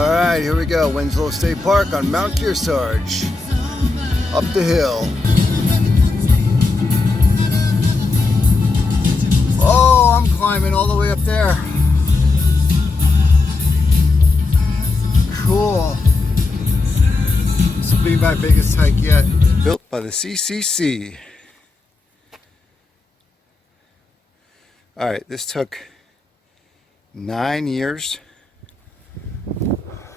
Alright, here we go. Winslow State Park on Mount Kearsarge. Up the hill. Oh, I'm climbing all the way up there. Cool. This will be my biggest hike yet. Built by the CCC. Alright, this took 9 years.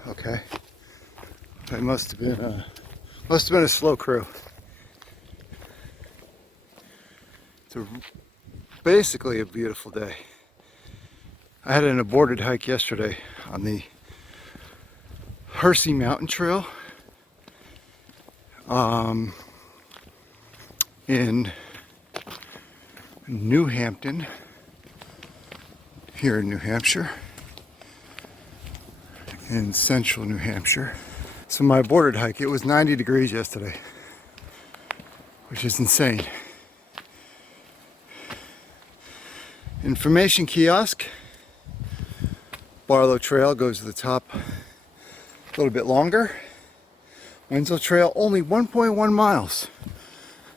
Okay. It must have been a slow crew. It's basically a beautiful day. I had an aborted hike yesterday on the Hampshire mountain trail in New Hampton, here in New Hampshire, in central New Hampshire. So my aborted hike, it was 90 degrees yesterday, which is insane. Information kiosk. Barlow Trail goes to the top a little bit longer. Winslow Trail only 1.1 miles.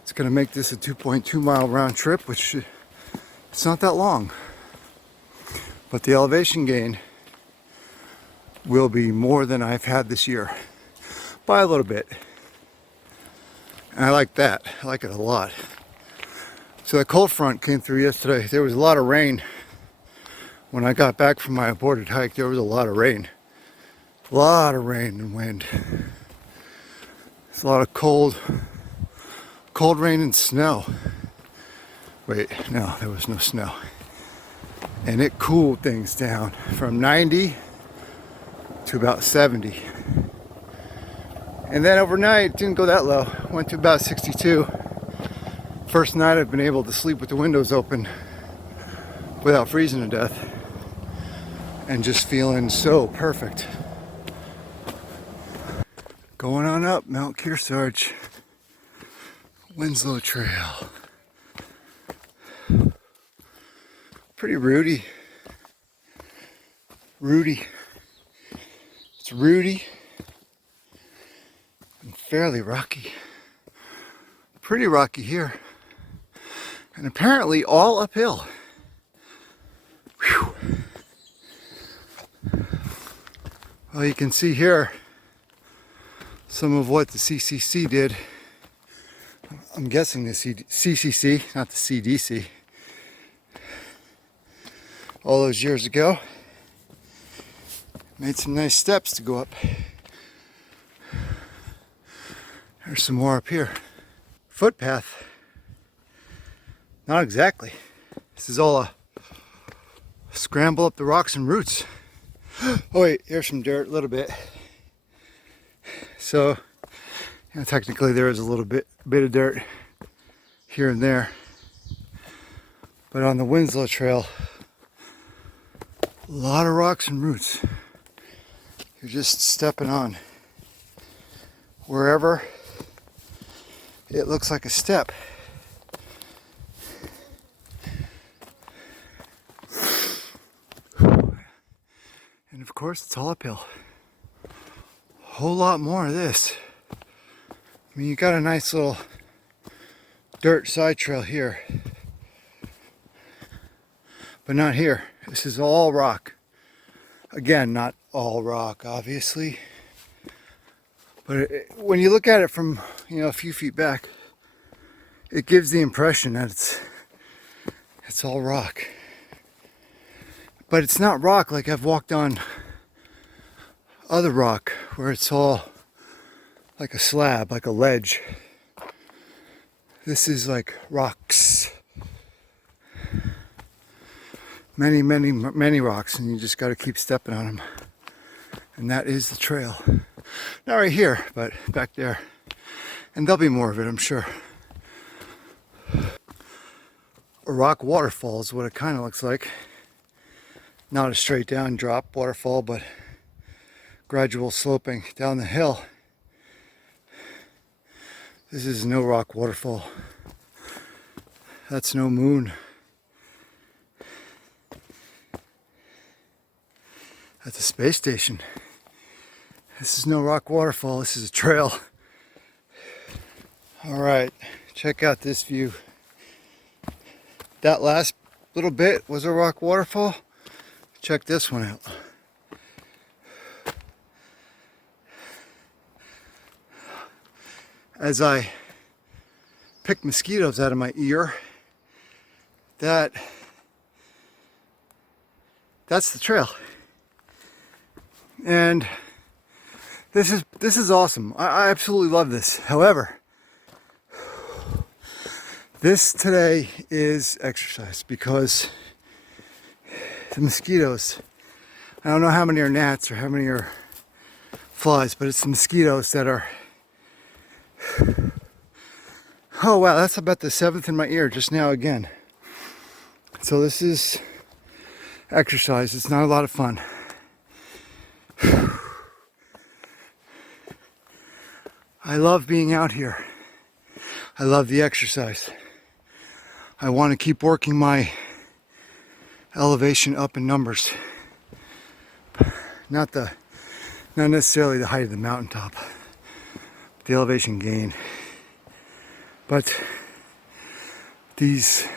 It's going to make this a 2.2 mile round trip, which it's not that long. But the elevation gain will be more than I've had this year, by a little bit. And I like that. I like it a lot. So that cold front came through yesterday. There was a lot of rain. When I got back from my aborted hike, there was a lot of rain. A lot of rain and wind. It's a lot of cold rain and snow. Wait, no, there was no snow. And it cooled things down from 90 to about 70. And then overnight, it didn't go that low. Went to about 62. First night I've been able to sleep with the windows open without freezing to death. And just feeling so perfect. Going on up Mount Kearsarge, Winslow Trail. Pretty rooty. It's rooty and fairly rocky. Pretty rocky here. And apparently all uphill. Whew. Well, you can see here some of what the CCC did. I'm guessing the CCC, not the CDC. All those years ago. Made some nice steps to go up. There's some more up here. Footpath. Not exactly. This is all a scramble up the rocks and roots. Oh wait, here's some dirt, a little bit. So, technically there is a little bit of dirt here and there. But on the Winslow Trail, a lot of rocks and roots. You're just stepping on wherever it looks like a step. And of course, it's all uphill. A whole lot more of this. I mean, you got a nice little dirt side trail here, but not here. This is all rock. Again, not all rock, obviously. But when you look at it from, a few feet back, it gives the impression that it's all rock. But it's not rock like I've walked on other rock where it's all like a slab, like a ledge. This is like rocks. Many, many, many rocks, and you just got to keep stepping on them. And that is the trail. Not right here, but back there. And there'll be more of it, I'm sure. A rock waterfall is what it kind of looks like. Not a straight down drop waterfall, but gradual sloping down the hill. This is no rock waterfall. That's no moon. That's a space station. This is no rock waterfall, this is a trail. All right, check out this view. That last little bit was a rock waterfall. Check this one out. As I pick mosquitoes out of my ear, that's the trail. And this is awesome. I absolutely love this. However, this today is exercise because the mosquitoes, I don't know how many are gnats or how many are flies, but it's the mosquitoes that are, oh wow, that's about the 7th in my ear just now again. So this is exercise. It's not a lot of fun. I love being out here. I love the exercise. I want to keep working my elevation up in numbers. Not necessarily the height of the mountaintop, the elevation gain. But these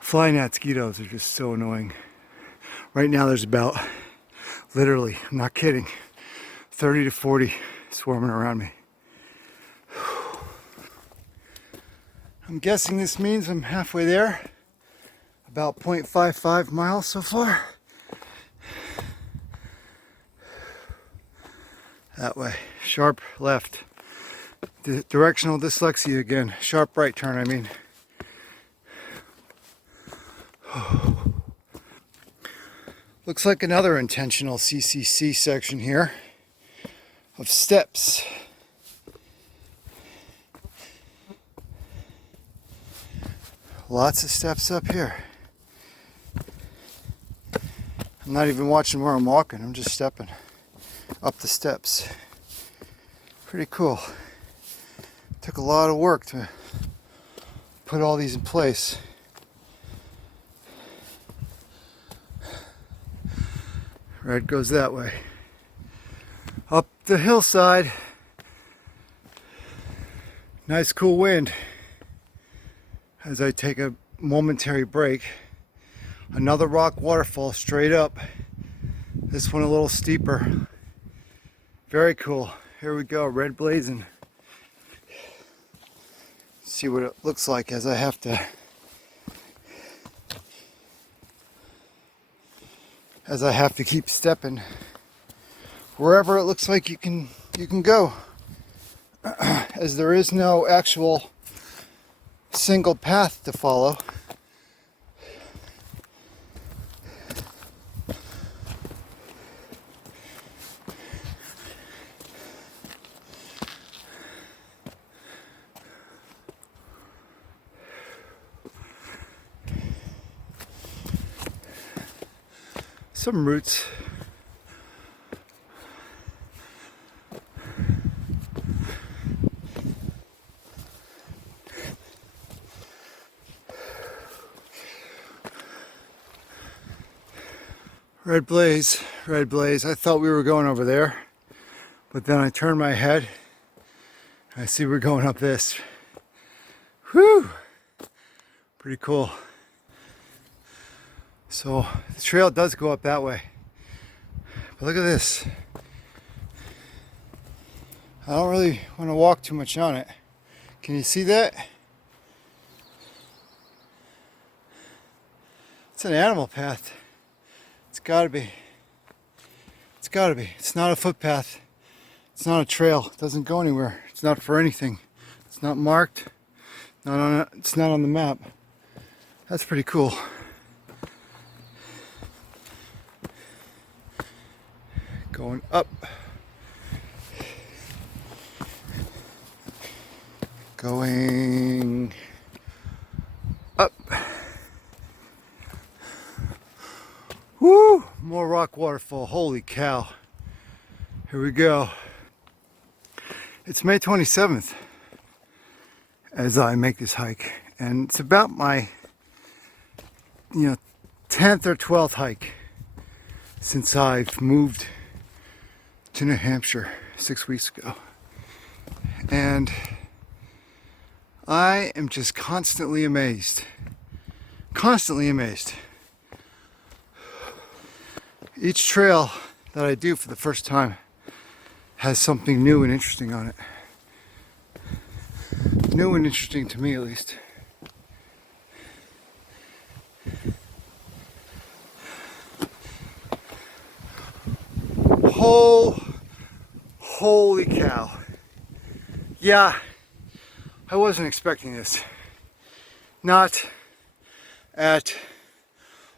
fly mosquitoes are just so annoying. Right now there's about, literally, I'm not kidding, 30 to 40 swarming around me. I'm guessing this means I'm halfway there. About 0.55 miles so far. That way, sharp left. Directional dyslexia again. Sharp right turn, I mean. Looks like another intentional CCC section here of steps. Lots of steps up here. I'm not even watching where I'm walking, I'm just stepping up the steps. Pretty cool. Took a lot of work to put all these in place. Red goes that way. Up the hillside. Nice cool wind. As I take a momentary break. Another rock waterfall straight up. This one a little steeper. Very cool. Here we go, red blazing. See what it looks like as I have to keep stepping wherever it looks like you can go. As there is no actual single path to follow. Some roots. Red blaze, red blaze. I thought we were going over there, but then I turned my head and I see we're going up this. Whew! Pretty cool. So the trail does go up that way. But look at this. I don't really want to walk too much on it. Can you see that? It's an animal path. It's gotta be. It's gotta be. It's not a footpath. It's not a trail. It doesn't go anywhere. It's not for anything. It's not marked. It's not on the map. That's pretty cool. Going up. Going up. Woo! More rock waterfall. Holy cow. Here we go. It's May 27th as I make this hike. And it's about my 10th or 12th hike since I've moved to New Hampshire 6 weeks ago. And I am just constantly amazed. Constantly amazed. Each trail that I do for the first time has something new and interesting on it. New and interesting to me, at least. Holy cow. Yeah, I wasn't expecting this. Not at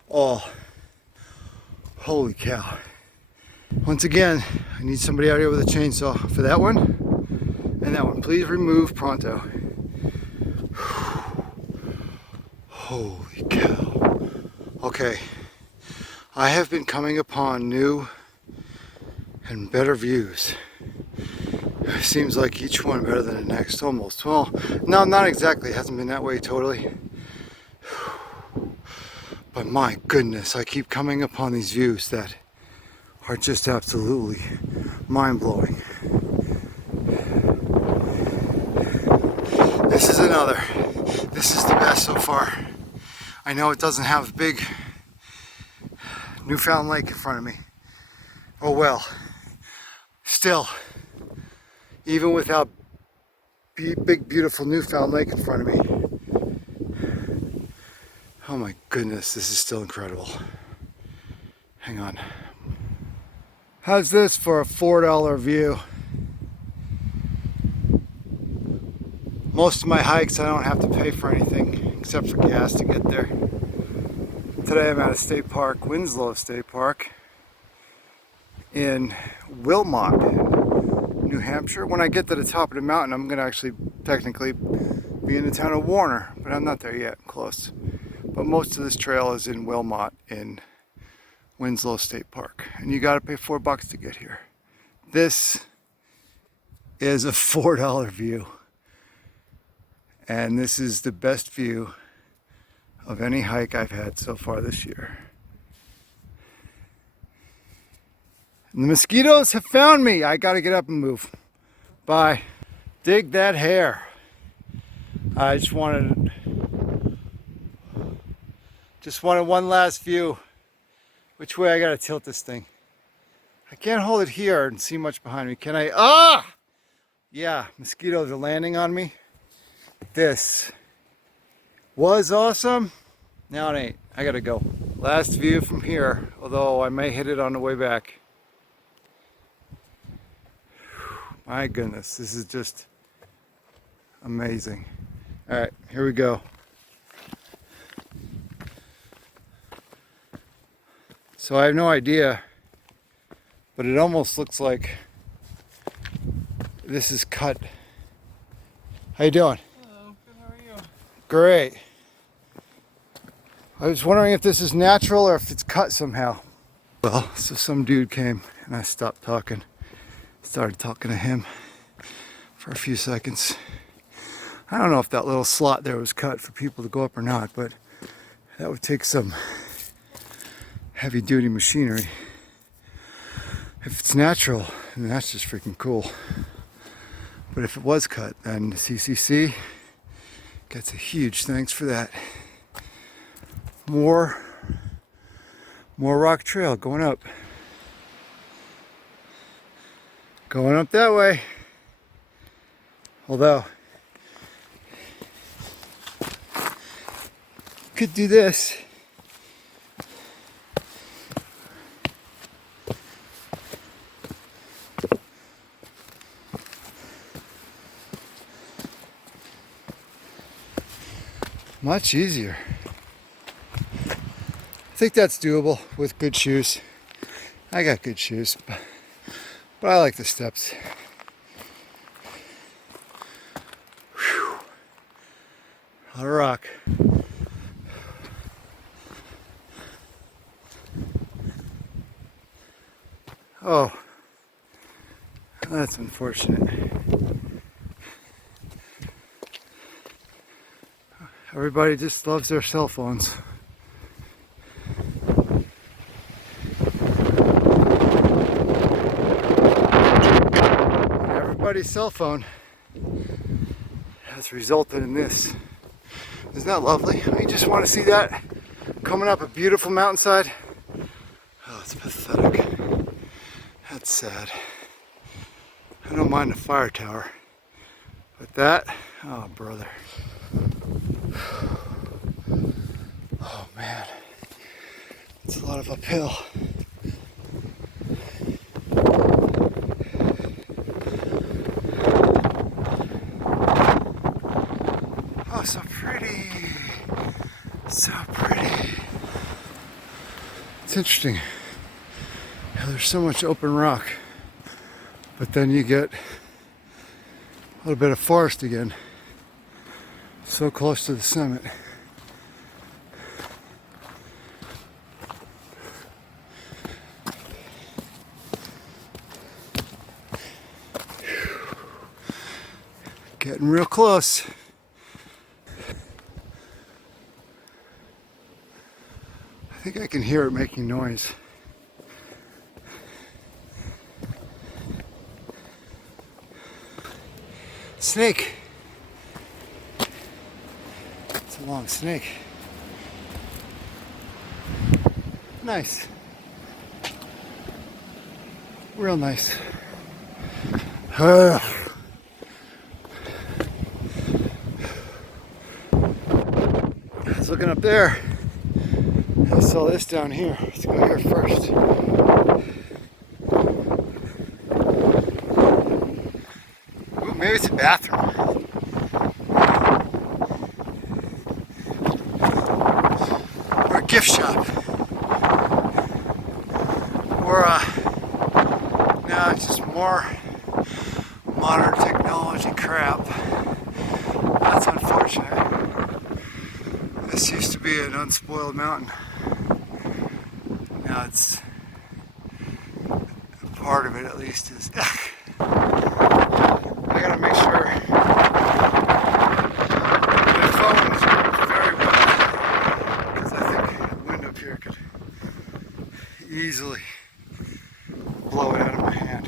all. Holy cow. Once again, I need somebody out here with a chainsaw for that one and that one. Please remove pronto. Holy cow. Okay, I have been coming upon new and better views. It seems like each one better than the next, almost. Well, no, not exactly. It hasn't been that way totally. But my goodness, I keep coming upon these views that are just absolutely mind-blowing. This is another. This is the best so far. I know it doesn't have a big Newfound Lake in front of me. Oh well. Still, even without big beautiful Newfound Lake in front of me, oh my goodness, this is still incredible. Hang on. How's this for a $4 view? Most of my hikes I don't have to pay for anything except for gas to get there. Today I'm at a state park, Winslow State Park in Wilmot, New Hampshire. When I get to the top of the mountain, I'm going to actually technically be in the town of Warner, but I'm not there yet, close. But most of this trail is in Wilmot in Winslow State Park, and you got to pay $4 to get here. This is a $4 view, and this is the best view of any hike I've had so far this year. And the mosquitoes have found me. I got to get up and move. Bye. Dig that hair. I just wanted one last view. Which way I gotta tilt this thing? I can't hold it here and see much behind me. Can I? Ah! Yeah, mosquitoes are landing on me. This was awesome. Now it ain't. I gotta go. Last view from here, although I may hit it on the way back. My goodness, this is just amazing. All right, here we go. So I have no idea, but it almost looks like this is cut. How you doing? Hello, good, how are you? Great. I was wondering if this is natural or if it's cut somehow. Well, so some dude came and I stopped talking. Started talking to him for a few seconds. I don't know if that little slot there was cut for people to go up or not, but that would take some heavy duty machinery. If it's natural, then that's just freaking cool. But if it was cut, then the CCC gets a huge thanks for that. More rock trail going up. Going up that way. Although, could do this. Much easier. I think that's doable with good shoes. I got good shoes, but I like the steps. Whew. A lot of rock. Oh, that's unfortunate. Everybody just loves their cell phones. buddy's cell phone has resulted in this. Isn't that lovely? You just want to see that coming up a beautiful mountainside. Oh, it's pathetic. That's sad. I don't mind the fire tower, but that, oh brother. Oh man, it's a lot of uphill. Oh, so pretty. So pretty. It's interesting. There's so much open rock, but then you get a little bit of forest again. So close to the summit. Getting real close. I think I can hear it making noise. Snake. It's a long snake. Nice. Real nice. I was looking up there. I saw this down here. Let's go here first. Ooh, maybe it's a bathroom. Or a gift shop. Or no, it's just more modern technology crap. That's unfortunate. This used to be an unspoiled mountain. Now it's, part of it at least is. I gotta make sure my phone is very well, because I think the wind up here could easily blow it out of my hand.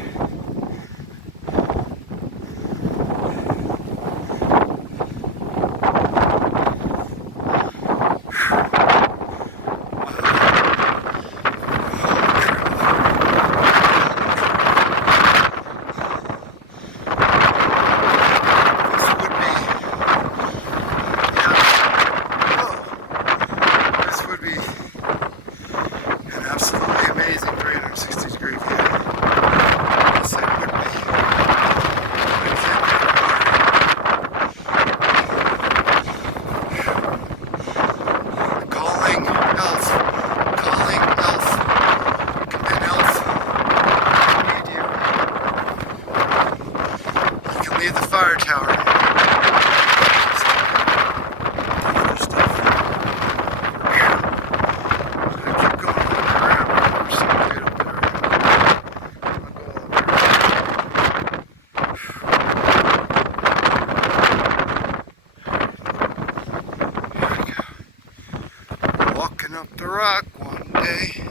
Up the rock one day.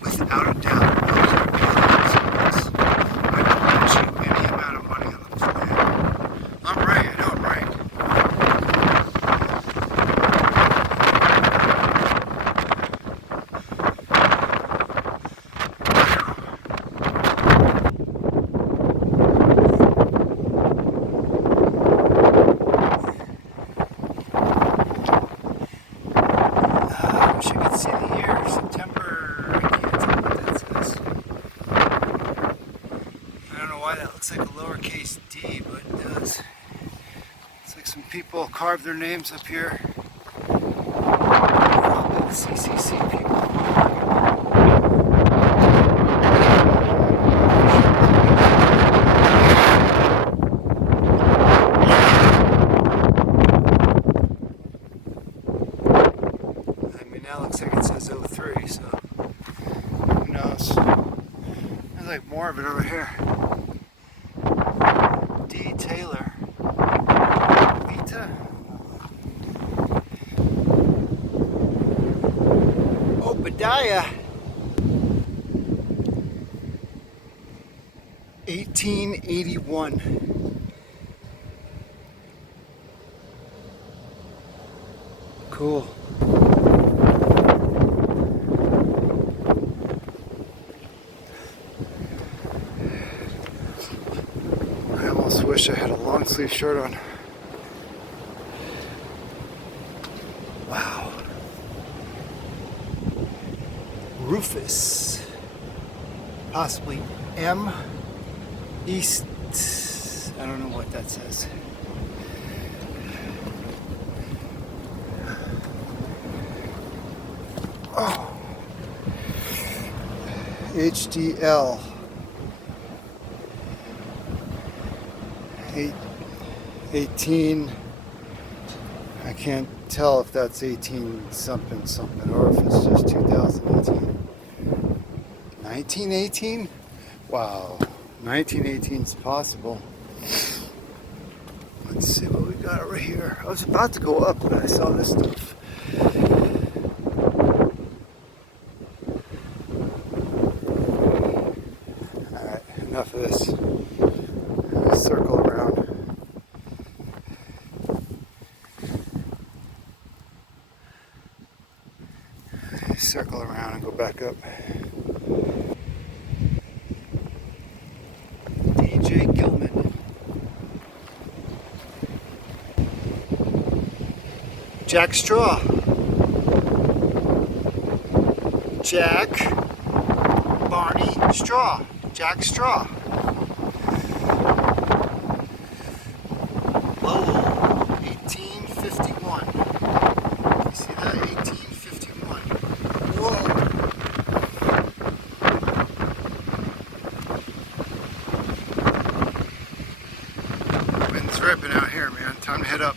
Without a doubt, those are buildings. I don't bet you any amount of money on the plan. I'm right, I know I'm right. Looks like a lowercase d, but it does. Looks like some people carved their names up here. Probably the CCC people. I mean, now it looks like it says 03, so who knows? There's like more of it over here. D. Taylor. Vita? 1881. Cool. I almost wish I had a long sleeve shirt on. Wow. Rufus. Possibly M. East. I don't know what that says. Oh. HDL. 18. I can't tell if that's 18 something something or if it's just 2018. 1918? Wow. 1918 is possible. Let's see what we got over here. I was about to go up, but I saw this stuff. Alright, enough of this. Circle around. Circle around and go back up. DJ Gilman. Jack Straw. Jack Barney Straw. Jack Straw. Lowell, 1851. You see that? 1851. Whoa. Wind's ripping out here, man. Time to head up.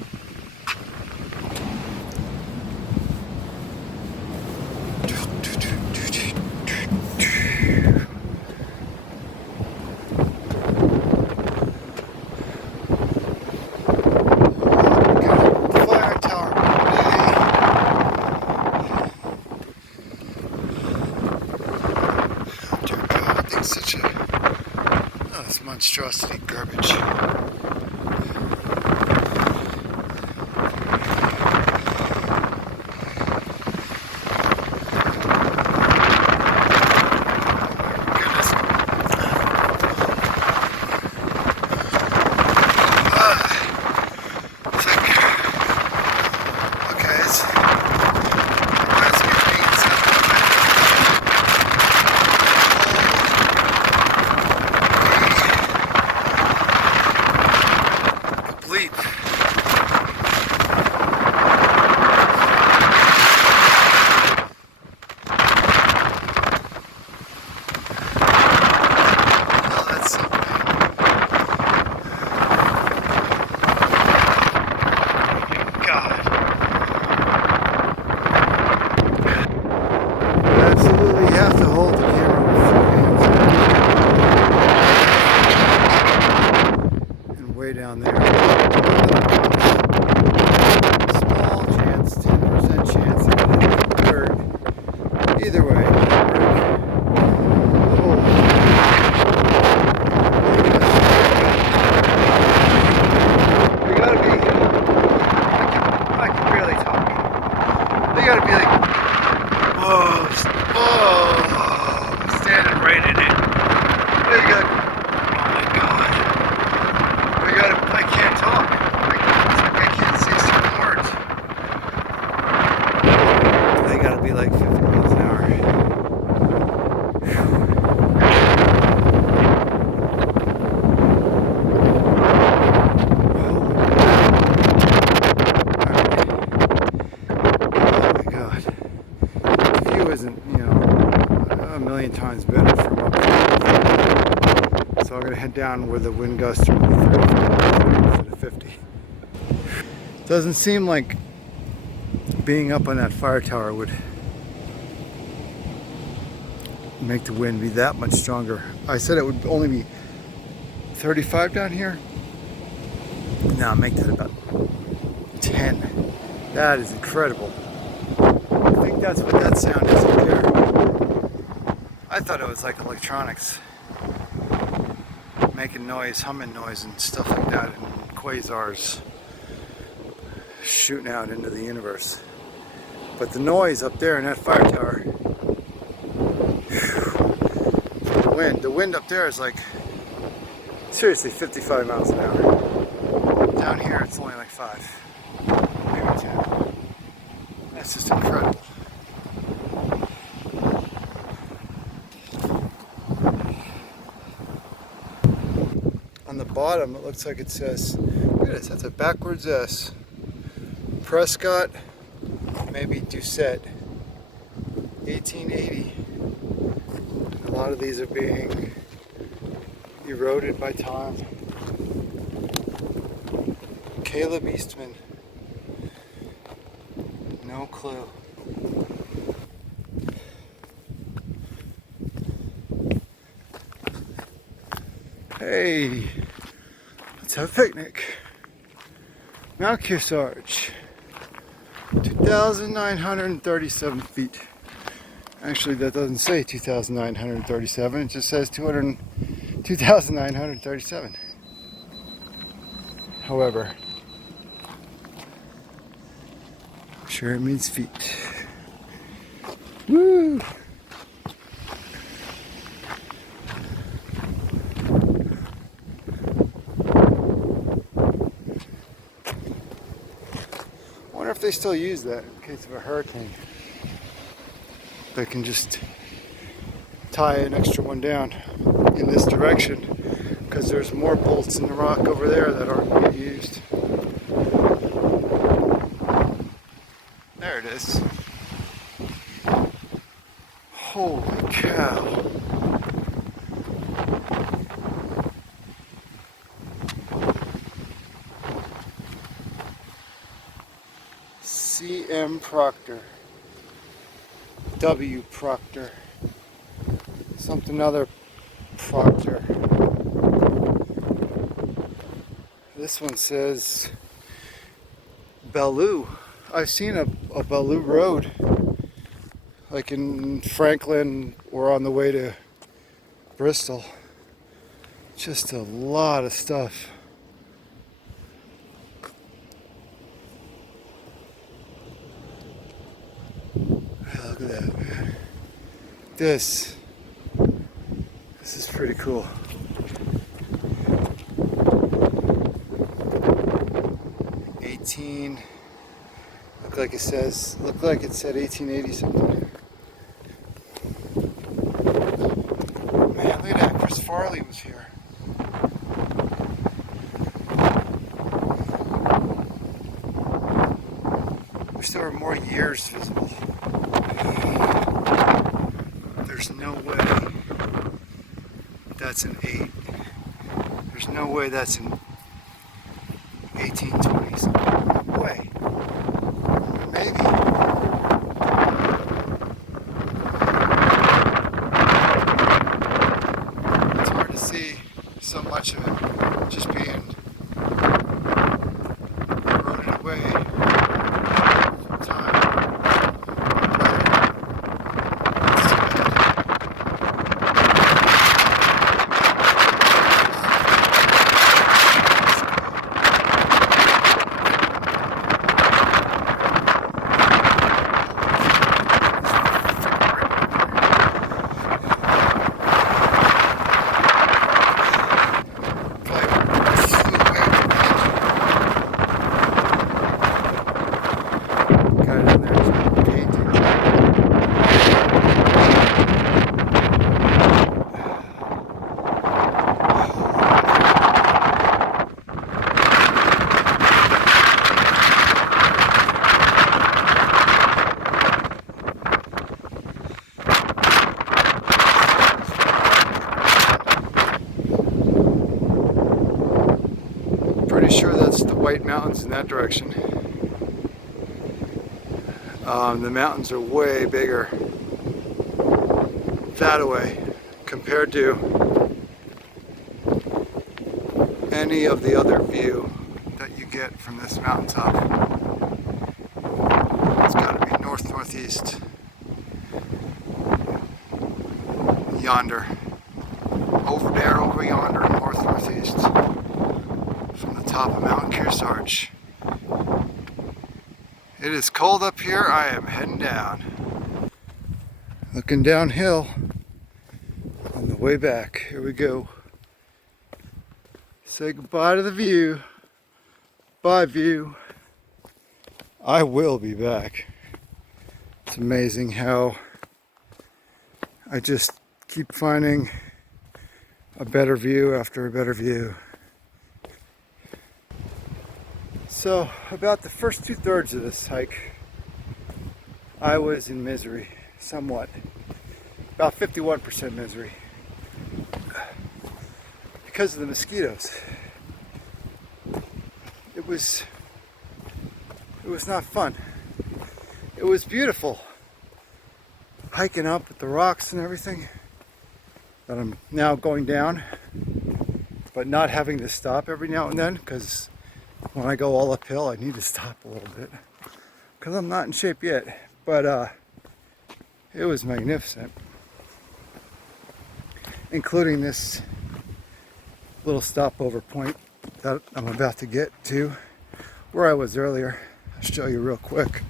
Monstrosity garbage. Down there. Small chance, 10% chance of getting hurt. Either way. Oh. You gotta be, I can barely talk. You gotta be like, whoa, standing right in it. You gotta, I can't talk. It's like I can't say certain words. They gotta be like 50 miles an hour. Oh my god. The view isn't, a million times better from up there. So I'm gonna head down where the wind gusts are 30 to 50. Doesn't seem like being up on that fire tower would make the wind be that much stronger. I said it would only be 35 down here. Now make that about 10. That is incredible. I think that's what that sound is up there. I thought it was like electronics. making noise, humming noise and stuff like that, and quasars shooting out into the universe. But the noise up there in that fire tower, the wind up there is like seriously 55 miles an hour. Down here it's only like 5, maybe 10. That's just incredible. On the bottom it looks like it says, look at this, that's a backwards S. Prescott, maybe Doucette, 1880. A lot of these are being eroded by time. Caleb Eastman, no clue. Hey, let's have a picnic. Mount Kearsarge, 2,937 feet. Actually, that doesn't say 2,937, it just says 2,937. However, I'm sure it means feet. Woo! I wonder if they still use that in case of a hurricane. They can just tie an extra one down in this direction because there's more bolts in the rock over there that aren't being used. There it is. Holy cow. C.M. Proctor. W. Proctor. Something other Proctor. This one says Bellew. I've seen a Bellew road, like in Franklin or on the way to Bristol. Just a lot of stuff. Look at that, man. This is pretty cool. Look like it says, looked like it said 1880 something. Man, look at that. Chris Farley was here. Wish there were more years visible. There's no way that's an 8. There's no way that's an 1820 something. No way. Maybe. It's hard to see so much of it just being eroded away from time. Pretty sure that's the White Mountains in that direction. The mountains are way bigger that way compared to any of the other view that you get from this mountaintop. It's got to be north-northeast yonder. over there, over yonder, north-northeast, from the top of Mount Kearsarge. It is cold up here. I am heading down. Looking downhill on the way back. Here we go. Say goodbye to the view. Bye, view. I will be back. It's amazing how I just keep finding a better view after a better view. So about the first 2/3 of this hike, I was in misery, somewhat. About 51% misery. Because of the mosquitoes. It was not fun. It was beautiful. Hiking up with the rocks and everything. That I'm now going down. But not having to stop every now and then, because when I go all uphill, I need to stop a little bit. Because I'm not in shape yet. But it was magnificent. Including this little stopover point that I'm about to get to, where I was earlier. I'll show you real quick.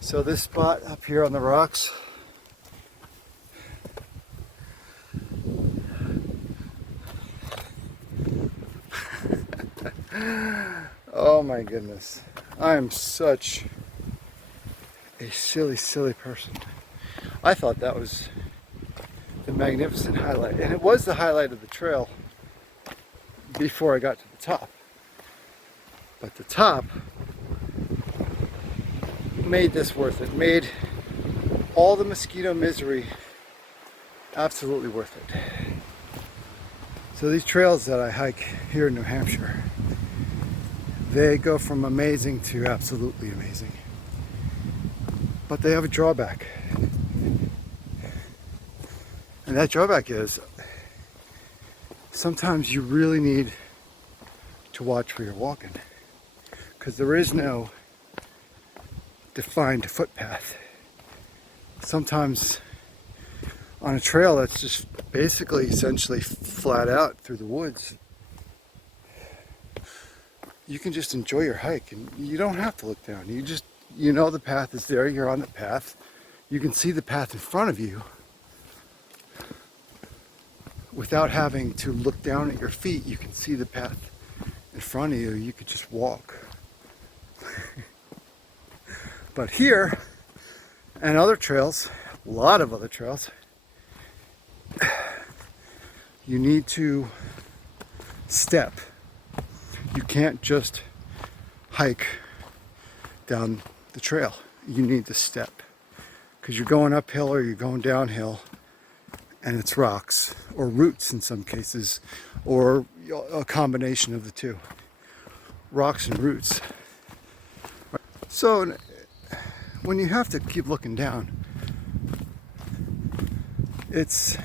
So this spot up here on the rocks, oh my goodness, I am such a silly person. I thought that was the magnificent highlight, and it was the highlight of the trail before I got to the top. But the top made this worth it, made all the mosquito misery absolutely worth it. So these trails that I hike here in New Hampshire, they go from amazing to absolutely amazing. But they have a drawback. And that drawback is sometimes you really need to watch where you're walking, because there is no defined footpath. Sometimes on a trail that's just basically essentially flat out through the woods, you can just enjoy your hike and you don't have to look down. You know the path is there, you're on the path. You can see the path in front of you without having to look down at your feet. You can see the path in front of you. You could just walk. But here, and other trails, a lot of other trails, you need to step. You can't just hike down the trail. You need to step, because you're going uphill or you're going downhill, and it's rocks or roots in some cases, or a combination of the two, rocks and roots. So when you have to keep looking down, it's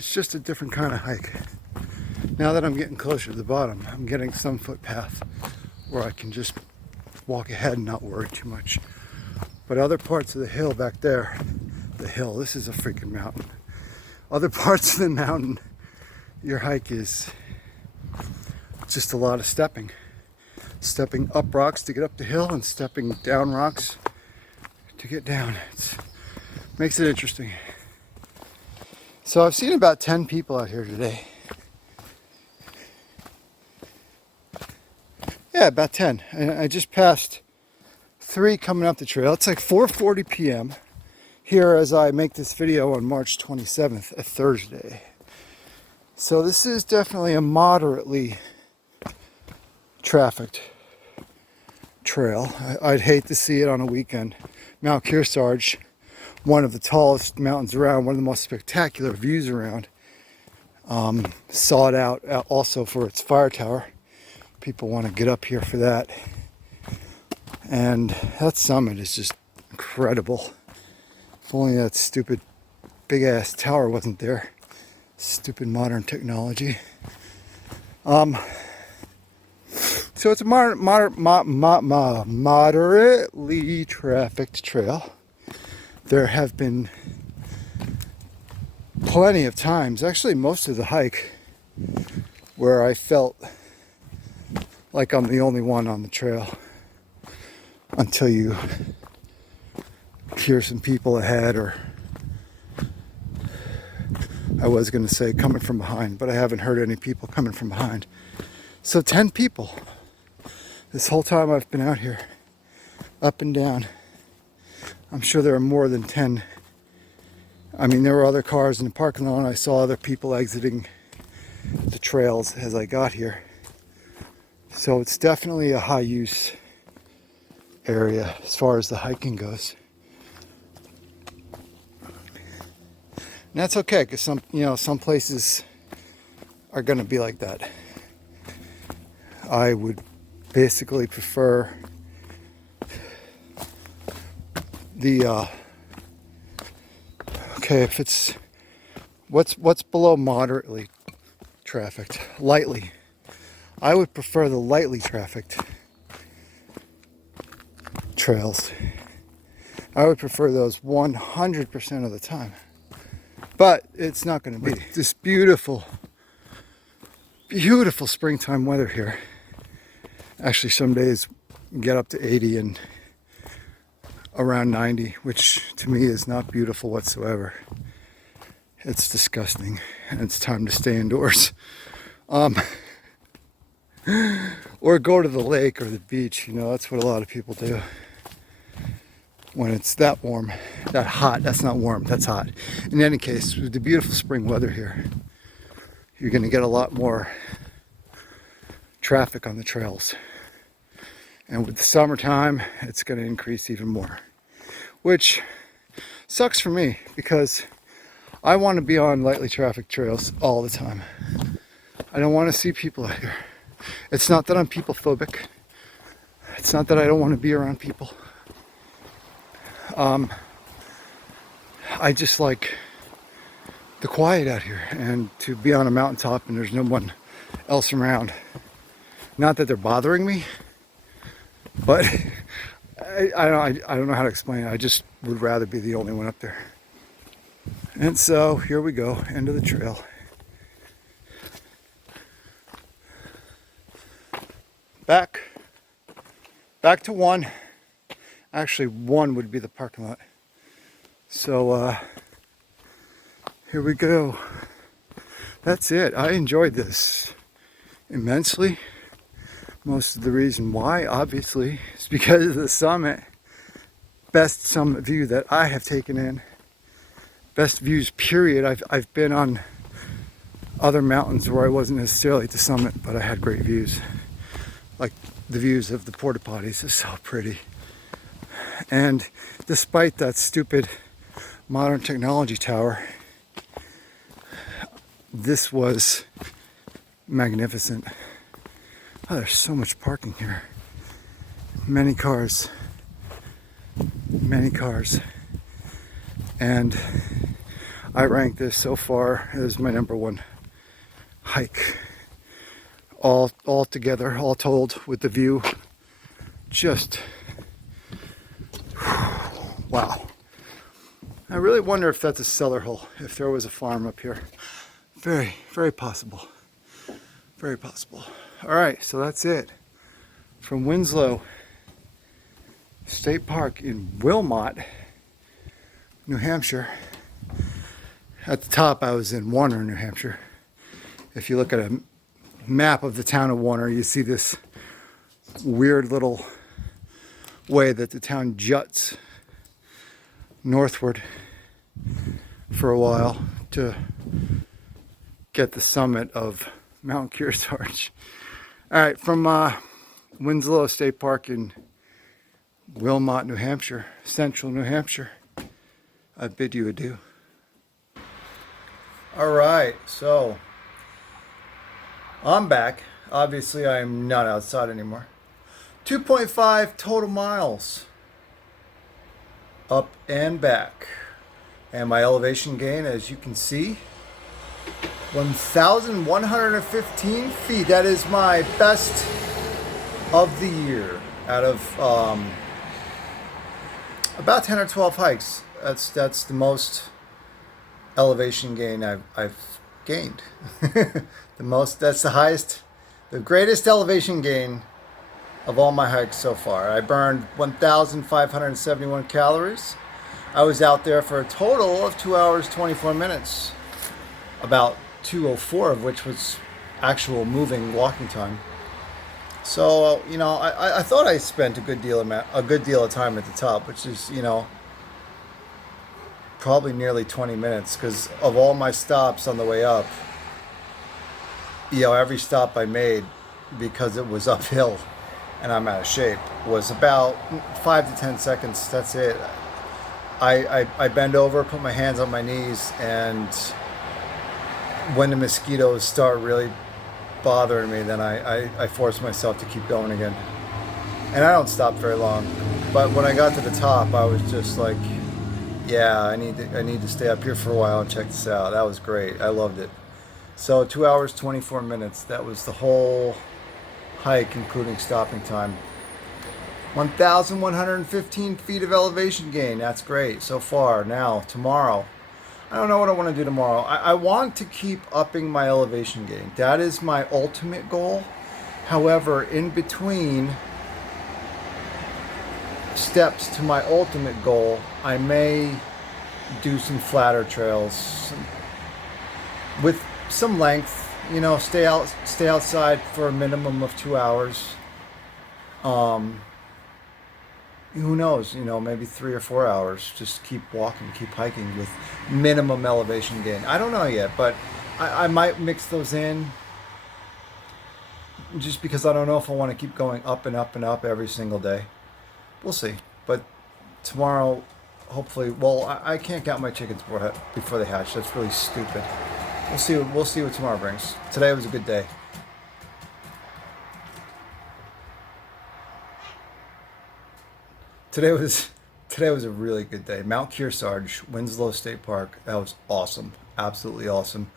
just a different kind of hike. Now that I'm getting closer to the bottom, I'm getting some footpath where I can just walk ahead and not worry too much. But other parts of the hill back there, this is a freaking mountain. Other parts of the mountain, your hike is just a lot of stepping. Stepping up rocks to get up the hill and stepping down rocks to get down. It makes it interesting. So I've seen about 10 people out here today. Yeah, about 10. And I just passed 3 coming up the trail. It's like 4:40 p.m. here as I make this video on March 27th, a Thursday. So this is definitely a moderately trafficked trail. I'd hate to see it on a weekend. Mount Kearsarge, one of the tallest mountains around, one of the most spectacular views around, sought out also for its fire tower. People want to get up here for that. And that summit is just incredible. If only that stupid big ass tower wasn't there. Stupid modern technology. So it's a moderately trafficked trail. there have been plenty of times, actually most of the hike, where I felt like I'm the only one on the trail until you hear some people ahead, or I was going to say coming from behind, but I haven't heard any people coming from behind. So 10 people this whole time I've been out here, up and down. I'm sure there are more than 10. I mean, there were other cars in the parking lot, and I saw other people exiting the trails as I got here. So it's definitely a high use area as far as the hiking goes. And that's okay, because some places are going to be like that. I would basically prefer the okay, if it's what's below moderately trafficked, lightly. I would prefer the lightly trafficked trails. I would prefer those 100% of the time. But it's not going to be. This beautiful, beautiful springtime weather here. Actually, some days get up to 80 and around 90, which to me is not beautiful whatsoever. It's disgusting, and it's time to stay indoors. Or go to the lake or the beach. That's what a lot of people do. When it's that warm, that hot, that's not warm, that's hot. In any case, with the beautiful spring weather here, you're going to get a lot more traffic on the trails. And with the summertime, it's going to increase even more. Which sucks for me, because I want to be on lightly trafficked trails all the time. I don't want to see people out here. It's not that I'm people phobic. It's not that I don't want to be around people. I just like the quiet out here, and to be on a mountaintop and there's no one else around. Not that they're bothering me, but I don't know how to explain it. I just would rather be the only one up there. And so here we go, end of the trail. Back to one. Actually, one would be the parking lot. So here we go. That's it. I enjoyed this immensely. Most of the reason why, obviously, is because of the summit. Best summit view that I have taken in. Best views, period. I've been on other mountains where I wasn't necessarily at the summit, but I had great views. Like the views of the porta potties is so pretty. And despite that stupid modern technology tower, this was magnificent. Oh, there's so much parking here. Many cars. And I rank this so far as my number one hike. All together, all told, with the view. Just wow. I really wonder if that's a cellar hole, if there was a farm up here. Very, very possible. Very possible. All right, so that's it. From Winslow State Park in Wilmot, New Hampshire. At the top, I was in Warner, New Hampshire. If you look at a map of the town of Warner, you see this weird little way that the town juts northward for a while to get the summit of Mount Kearsarge. All right, from Winslow State Park in Wilmot, New Hampshire, central New Hampshire, I bid you adieu. All right, so I'm back. Obviously, I'm not outside anymore. 2.5 total miles up and back. And my elevation gain, as you can see, 1,115 feet. That is my best of the year out of about 10 or 12 hikes. That's the most elevation gain I've gained. That's the highest, the greatest elevation gain of all my hikes so far. I burned 1,571 calories. I was out there for a total of 2 hours, 24 minutes, about 2:04 of which was actual moving walking time. So, I thought I spent a good deal of time at the top, which is, probably nearly 20 minutes, because of all my stops on the way up, every stop I made, because it was uphill and I'm out of shape, was about 5 to 10 seconds. That's it. I bend over, put my hands on my knees, and when the mosquitoes start really bothering me, then I force myself to keep going again. And I don't stop very long. But when I got to the top, I was just like, yeah, I need to stay up here for a while and check this out. That was great. I loved it. So 2 hours, 24 minutes. That was the whole hike, including stopping time. 1,115 feet of elevation gain. That's great so far. Now, tomorrow, I don't know what I want to do tomorrow. I want to keep upping my elevation gain. That is my ultimate goal. However, in between steps to my ultimate goal, I may do some flatter trails with some length. Stay outside for a minimum of 2 hours. Who knows? Maybe 3 or 4 hours. Just keep walking, keep hiking with minimum elevation gain. I don't know yet, but I might mix those in, just because I don't know if I want to keep going up and up and up every single day. We'll see. But tomorrow, hopefully, well, I can't count my chickens before they hatch. That's really stupid. We'll see what tomorrow brings. Today was a good day. Today was a really good day. Mount Kearsarge, Winslow State Park. That was awesome. Absolutely awesome.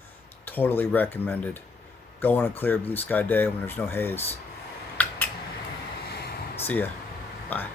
Totally recommended. Go on a clear blue sky day when there's no haze. See ya. Bye.